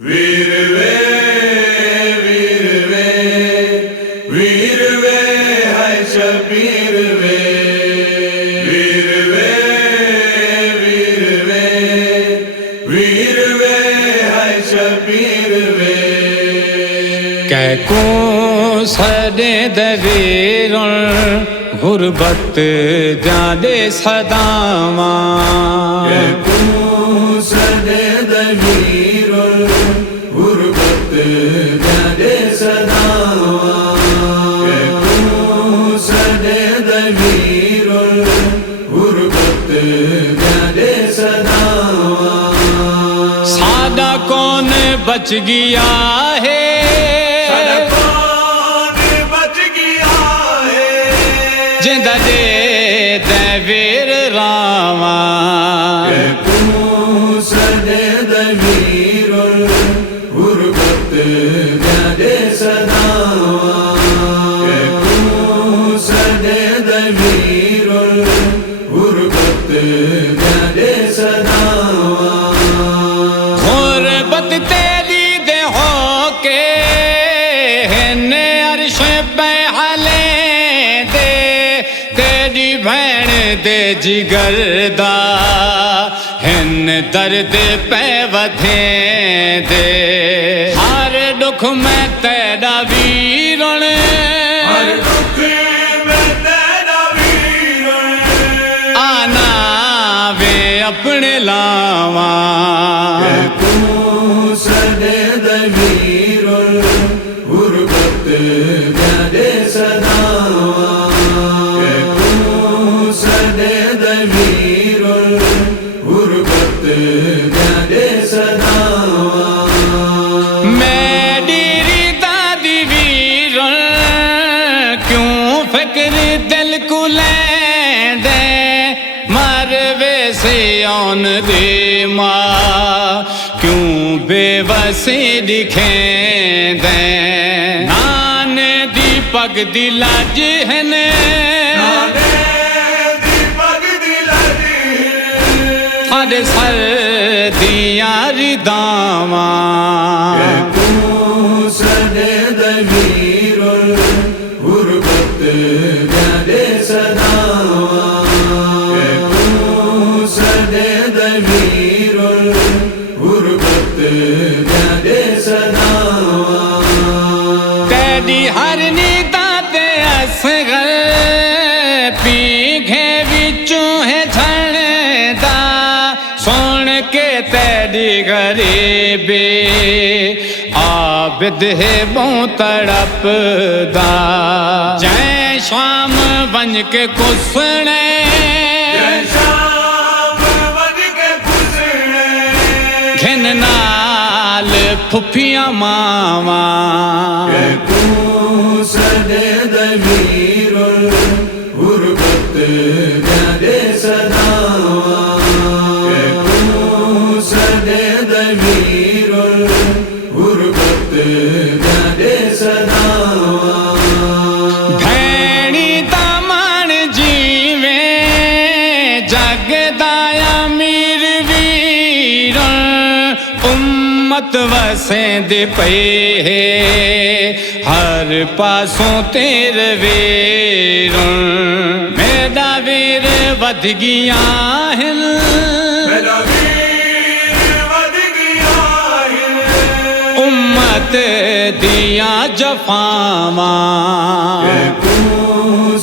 वीर वे वीर वे है शबीर वे वीर वे वीर वे है शबीर वे कैको सदे दवीरुल गुरबत जादे सदावा कैको सदे दवीरुल गुरबत जादे सदावा कैको सदे दवीरुल गुरबत जादे सदावा सादा कौन बच गया है जिंदा दे दवीर रावा कैको सदे दवीरुल गुरबत जादे सदावा कैको सदे दवीरुल गुरबत जादे सदावा गुरबत तेरी दे हो के ने अर्श पे हले दे तेरी भैन दे जिगर दा हिन दर्द पे वधे दे हर दुख में तेरा वीरण हर दुख में तेरा वीरण आना वे अपने लावा कैको सदे दवीरुल गुरबत जादे सदावा कैको सदे दवीरुल गुरबत जादे सदावा मेरी दादी वीरण क्यों फिक्र दिल को ले दे मरवे से आन दे माँ क्यों बेवसी दिखे दे नाने दीपक दिलाज है ने थारे सर दिया रिदावा कैको सदे दवीरुल गुरबत जादे सदावा कैको सदे दवीरुल गुरबत जादे सदावा तेरी हर नीता ते असगर पीघे विचों है झड़दा सुन के तेरी गरीबी आबिद है बहु तड़पदा जय शाम बन के कुसने शाम बन के खुशने घिन नाल फुफिया मावा कैको सदे दवीरुल गुरबत जादे सदावा कैको सदे दवीरुल गुरबत जादे सदावा भैणी दामन जीवे जगदाया मीर वीर उम्मत वसेंद पे हर पासों तेरे वीर मेरा वीर वध गया हिल मेरा वीर वध गया है उम्मत दिया जफावा कैको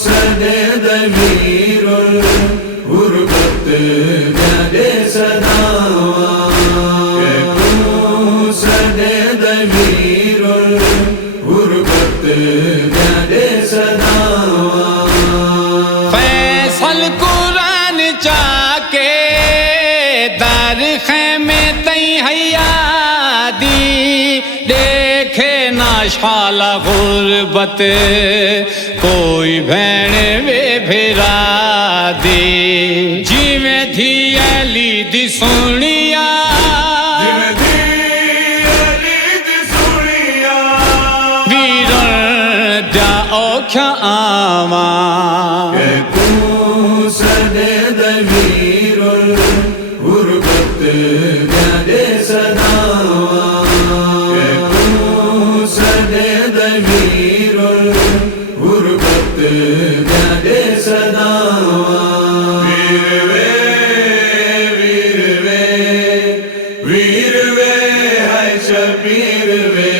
सदे दवीरुल गुरबत जादे सदावा कैको सदे दवीरुल गुरबत जादे सदावा फैसल कुरान चाके दर खैमे तई हयादी देखे ना शाला गुरबत कोई भैन वे फिरा दी जिवे थी अली दी सुनिया वीरण दा औख्या आवा कैको सदे दवीरुल गुरबत जादे सदावा सदे दवीरुल गुरबत दे सदावा वीर वे हाय शबीर वे